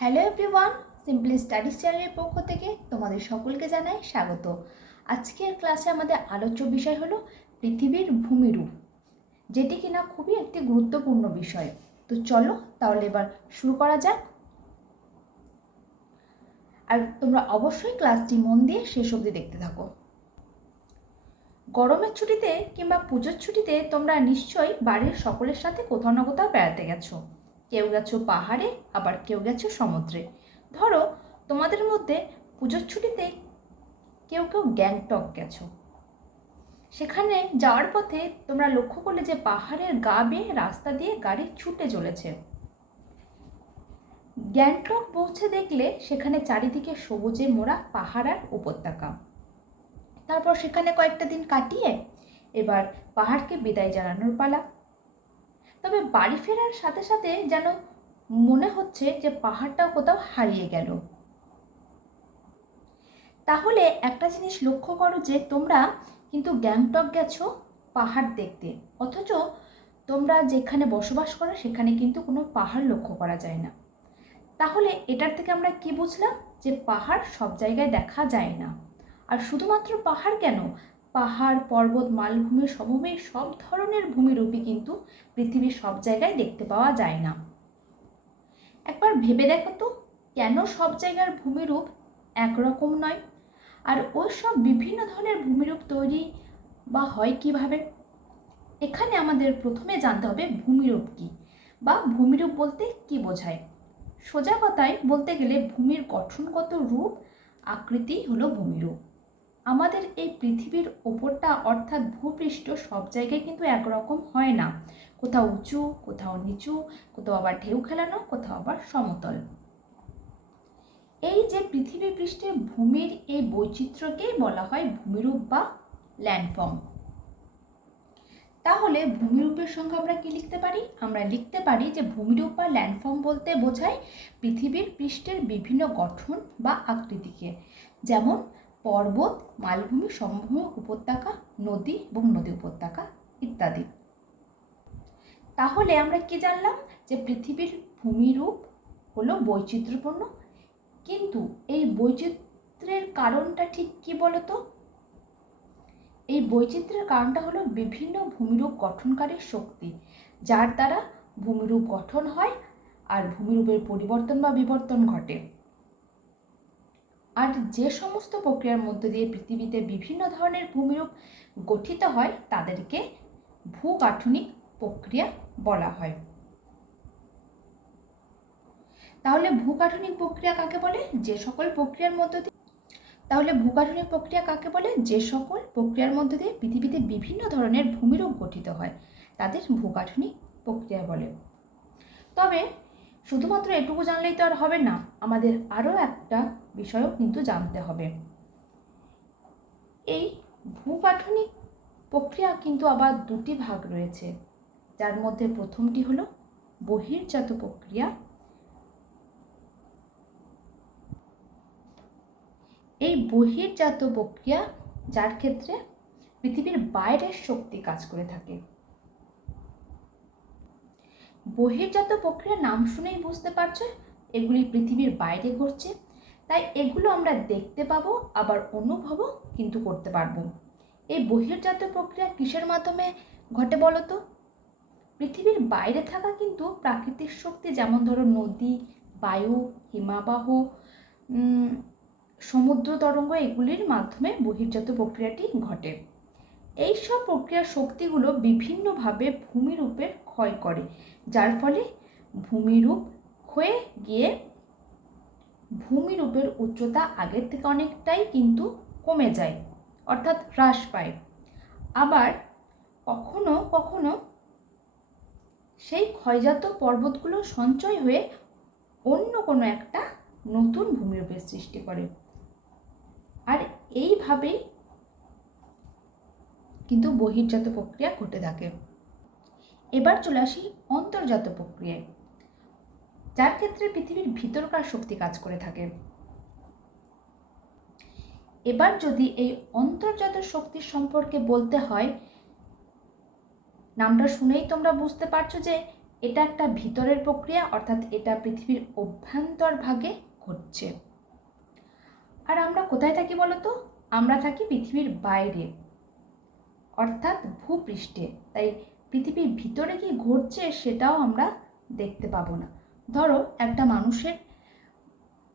Hello everyone, simply studies চ্যানেলের পক্ষ থেকে তোমাদের সকলকে জানাই স্বাগত। আজকের ক্লাসে আমাদের আলোচ্য বিষয় হলো পৃথিবীর ভূমিরূপ, যেটি কিনা খুবই একটি গুরুত্বপূর্ণ বিষয়। তো চলো তাহলে এবার শুরু করা যাক। আর তোমরা অবশ্যই ক্লাসটি মন দিয়ে শেষ অবধি দেখতে থাকো। গরমের ছুটিতে কিংবা পুজোর ছুটিতে তোমরা নিশ্চয়ই বাড়ির সকলের সাথে কোথাও না কোথাও বেড়াতে গেছো। কেউ গেছো পাহাড়ে, আবার কেউ গেছো সমুদ্রে। ধরো তোমাদের মধ্যে পুজোর ছুটিতে কেউ কেউ গ্যাংটক গেছো। সেখানে যাওয়ার পথে তোমরা লক্ষ্য করলে যে পাহাড়ের গা বেয়ে রাস্তা দিয়ে গাড়ি ছুটে চলেছে। গ্যাংটক পৌঁছে দেখলে সেখানে চারিদিকে সবুজে মোড়া পাহাড় আর উপত্যকা। তারপর সেখানে কয়েকটা দিন কাটিয়ে এবার পাহাড়কে বিদায় জানানোর পালা। তবে বাড়ি ফেরার সাথে সাথে যেন মনে হচ্ছে যে পাহাড়টা কোথাও হারিয়ে গেল। তাহলে একটা জিনিস লক্ষ্য করো যে তোমরা কিন্তু গ্যাংটক গেছো পাহাড় দেখতে, অথচ তোমরা যেখানে বসবাস করো সেখানে কিন্তু কোনো পাহাড় লক্ষ্য করা যায় না। তাহলে এটার থেকে আমরা কি বুঝলাম? যে পাহাড় সব জায়গায় দেখা যায় না। আর শুধুমাত্র পাহাড় কেন, পাহাড়, পর্বত, মালভূমি, সমভূমি সব ধরনের ভূমিরূপই কিন্তু পৃথিবীর সব জায়গায় দেখতে পাওয়া যায় না। একবার ভেবে দেখো তো, কেন সব জায়গার ভূমিরূপ একরকম নয়? আর ওই সব বিভিন্ন ধরনের ভূমিরূপ তৈরি বা হয় কিভাবে? এখানে আমাদের প্রথমে জানতে হবে ভূমিরূপ কি, বা ভূমিরূপ বলতে কি বোঝায়। সোজা কথায় বলতে গেলে ভূমির গঠনগত রূপ, আকৃতি হলো ভূমিরূপ। আমাদের এই পৃথিবীর ওপরটা অর্থাৎ ভূপৃষ্ঠ সব জায়গায় কিন্তু একরকম হয় না। কোথাও উঁচু, কোথাও নিচু, কোথাও আবার ঢেউ খেলানো, কোথাও আবার সমতল। এই যে পৃথিবী পৃষ্ঠের ভূমির এই বৈচিত্র্যকেই বলা হয় ভূমিরূপ বা ল্যান্ডফর্ম। তাহলে ভূমিরূপের সঙ্গে আমরা কি লিখতে পারি? আমরা লিখতে পারি যে ভূমিরূপ বা ল্যান্ডফর্ম বলতে বোঝায় পৃথিবীর পৃষ্ঠের বিভিন্ন গঠন বা আকৃতিকে, যেমন পর্বত, মালভূমি, সমভূমি, উপত্যকা, নদী এবং নদী উপত্যকা ইত্যাদি। তাহলে আমরা কি জানলাম? যে পৃথিবীর ভূমিরূপ হলো বৈচিত্র্যপূর্ণ, কিন্তু এই বৈচিত্র্যের কারণটা ঠিক কি বলতো? এই বৈচিত্র্যের কারণটা হলো বিভিন্ন ভূমিরূপ গঠনকারী শক্তি, যার দ্বারা ভূমিরূপ গঠন হয় আর ভূমিরূপের পরিবর্তন বা বিবর্তন ঘটে। আর যে সমস্ত প্রক্রিয়ার মধ্য দিয়ে পৃথিবীতে বিভিন্ন ধরনের ভূমিরূপ গঠিত হয় তাদেরকে ভূগাঠনিক প্রক্রিয়া বলা হয়। তাহলে ভূগাঠনিক প্রক্রিয়া কাকে বলে? যে সকল প্রক্রিয়ার মধ্য দিয়ে ভূগাঠনিক প্রক্রিয়া কাকে বলে? যে সকল প্রক্রিয়ার মধ্য দিয়ে পৃথিবীতে বিভিন্ন ধরনের ভূমিরূপ গঠিত হয় তাদের ভূগাঠনিক প্রক্রিয়া বলে। তবে শুধুমাত্র এটুকু জানলেই তো আর হবে না, আমাদের আরও একটা বিষয়ও কিন্তু জানতে হবে। এই ভূগাঠনিক প্রক্রিয়া কিন্তু আবার দুটি ভাগ রয়েছে, যার মধ্যে প্রথমটি হলো বহির্জাত প্রক্রিয়া। এই বহির্জাত প্রক্রিয়া যার ক্ষেত্রে পৃথিবীর বাইরের শক্তি কাজ করে থাকে। বহির্জাত প্রক্রিয়ার নাম শুনেই বুঝতে পারছো এগুলি পৃথিবীর বাইরে ঘটছে, তাই এগুলো আমরা দেখতে পাবো, আবার অনুভবও কিন্তু করতে পারবো। এই বহির্জাত প্রক্রিয়া কিসের মাধ্যমে ঘটে বলো তো? পৃথিবীর বাইরে থাকা কিন্তু প্রাকৃতিক শক্তি, যেমন ধরো নদী, বায়ু, হিমাবাহ, সমুদ্র তরঙ্গ, এগুলির মাধ্যমে বহির্জাত প্রক্রিয়াটি ঘটে। এই সব প্রক্রিয়ার শক্তিগুলো বিভিন্নভাবে ভূমিরূপের ক্ষয় করে, যার ফলে ভূমিরূপ ক্ষয়ে গিয়ে ভূমিরূপের উচ্চতা আগের থেকে অনেকটাই কিন্তু কমে যায়, অর্থাৎ হ্রাস পায়। আবার কখনো কখনো সেই ক্ষয়জাত পর্বতগুলো সঞ্চয় হয়ে অন্য কোনো একটা নতুন ভূমিরূপের সৃষ্টি করে। আর এইভাবেই কিন্তু বহির্জাত প্রক্রিয়া ঘটে থাকে। এবার চলে আসি অন্তর্জাত প্রক্রিয়ায়, যার ক্ষেত্রে পৃথিবীর ভিতরকার শক্তি কাজ করে থাকে। এবার যদি এই অন্তর্জাত শক্তির সম্পর্কে বলতে হয়, নামটা শুনেই তোমরা বুঝতে পারছো যে এটা একটা ভিতরের প্রক্রিয়া, অর্থাৎ এটা পৃথিবীর অভ্যন্তরভাগে ঘটছে। আর আমরা কোথায় থাকি বলো তো? আমরা থাকি পৃথিবীর বাইরে, অর্থাৎ ভূপৃষ্ঠে। তাই পৃথিবীর ভিতরে কি ঘটছে সেটাও আমরা দেখতে পাবো না। ধরো একটা মানুষের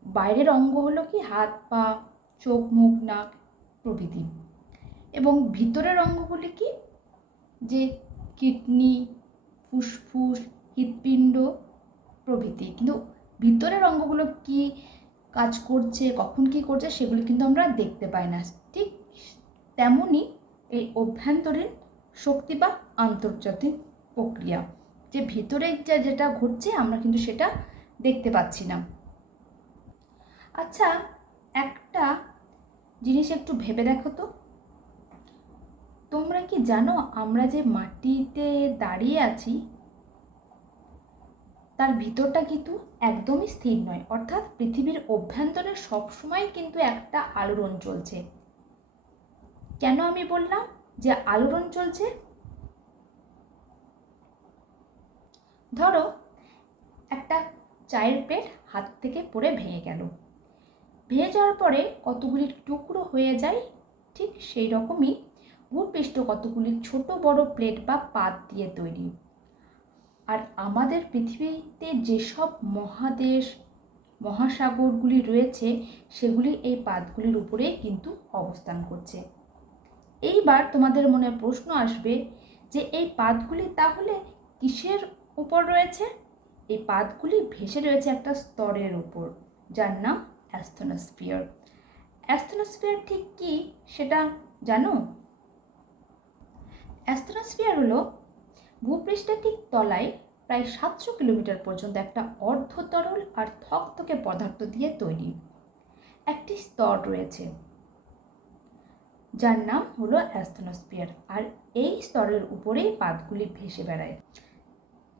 বাইরের অঙ্গ হলো কি হাত, পা, চোখ, মুখ, নাক প্রভৃতি, এবং ভিতরের অঙ্গগুলি কি, যে কিডনি, ফুসফুস, হৃৎপিণ্ড প্রভৃতি। কিন্তু ভিতরের অঙ্গগুলো কি কাজ করছে, কখন কি করছে, সেগুলো কিন্তু আমরা দেখতে পাই না। ঠিক তেমনই এই অভ্যন্তরীণ শক্তি বা আন্তর্জাতিক প্রক্রিয়া, যে ভিতরে যেটা ঘটছে আমরা কিন্তু সেটা দেখতে পাচ্ছি না। আচ্ছা, একটা জিনিস একটু ভেবে দেখো তো, তোমরা কি জানো আমরা যে মাটিতে দাঁড়িয়ে আছি তার ভিতরটা কিন্তু একদমই স্থির নয়, অর্থাৎ পৃথিবীর অভ্যন্তরে সবসময় কিন্তু একটা আলোড়ন চলছে। কেন আমি বললাম যে আলোড়ন চলছে? ধরো একটা চায়ের প্লেট হাত থেকে পড়ে ভেঙে গেল, ভেঙে যাওয়ার পরে কতগুলি টুকরো হয়ে যায়, ঠিক সেই রকমই ভূপৃষ্ঠ কতগুলি ছোট বড় প্লেট বা পাত দিয়ে তৈরি। আর আমাদের পৃথিবীতে যেসব মহাদেশ, মহাসাগরগুলি রয়েছে সেগুলি এই পাতগুলির উপরে কিন্তু অবস্থান করছে। এইবার তোমাদের মনে প্রশ্ন আসবে যে এই পাতগুলি তাহলে কিসের উপর রয়েছে? এই পাতগুলি ভেসে রয়েছে একটা স্তরের উপর, যার নাম অ্যাস্থনোস্ফিয়ার। অ্যাস্থনোস্ফিয়ার ঠিক কি সেটা জানো? অ্যাস্থনোস্ফিয়ার হলো ভূপৃষ্ঠের ঠিক তলায় প্রায় 700 কিলোমিটার পর্যন্ত একটা অর্ধতরল আর থকথকে পদার্থ দিয়ে তৈরি একটি স্তর রয়েছে, যার নাম হলো অ্যাস্থনোস্ফিয়ার। আর এই স্তরের উপরেই পাতগুলি ভেসে বেড়ায়।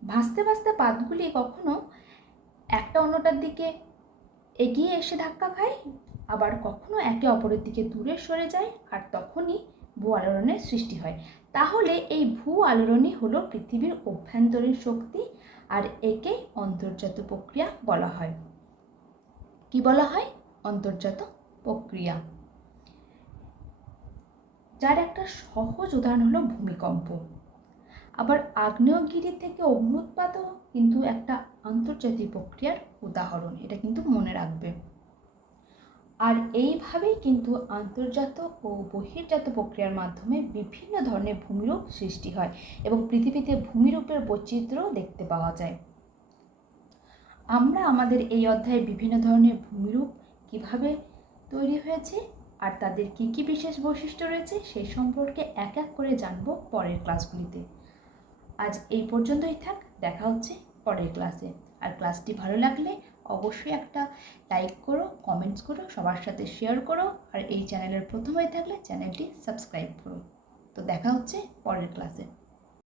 ভাসতে ভাসতে পাতগুলি কখনো একটা অন্যটার দিকে এগিয়ে এসে ধাক্কা খায়, আবার কখনো একে অপরের দিকে দূরে সরে যায়, আর তখনই ভূ আলোড়নের সৃষ্টি হয়। তাহলে এই ভূ আলোড়নই হলো পৃথিবীর অভ্যন্তরীণ শক্তি, আর একে অন্তর্জাত প্রক্রিয়া বলা হয়। কি বলা হয়? অন্তর্জাত প্রক্রিয়া। যার একটা সহজ উদাহরণ হলো ভূমিকম্প। আবার আগ্নেয়গিরি থেকে অগ্ন্যুৎপাতও কিন্তু একটা আন্তর্জাতিক প্রক্রিয়ার উদাহরণ, এটা কিন্তু মনে রাখবে। আর এইভাবেই কিন্তু আন্তর্জাত ও বহির্জাত প্রক্রিয়ার মাধ্যমে বিভিন্ন ধরনের ভূমিরূপ সৃষ্টি হয়, এবং পৃথিবীতে ভূমিরূপের বৈচিত্র্য দেখতে পাওয়া যায়। আমরা আমাদের এই অধ্যায়ে বিভিন্ন ধরনের ভূমিরূপ কিভাবে তৈরি হয়েছে আর তাদের কি কি বিশেষ বৈশিষ্ট্য রয়েছে সেই সম্পর্কে এক এক করে জানবো পরের ক্লাসগুলিতে। আজ এই পর্যন্তই থাক, দেখা হচ্ছে পরের ক্লাসে। আর ক্লাসটি ভালো লাগলে অবশ্যই একটা লাইক করো, কমেন্টস করো, সবার সাথে শেয়ার করো, আর এই চ্যানেলের প্রথম হয়ে থাকলে চ্যানেলটি সাবস্ক্রাইব করো। তো দেখা হচ্ছে পরের ক্লাসে।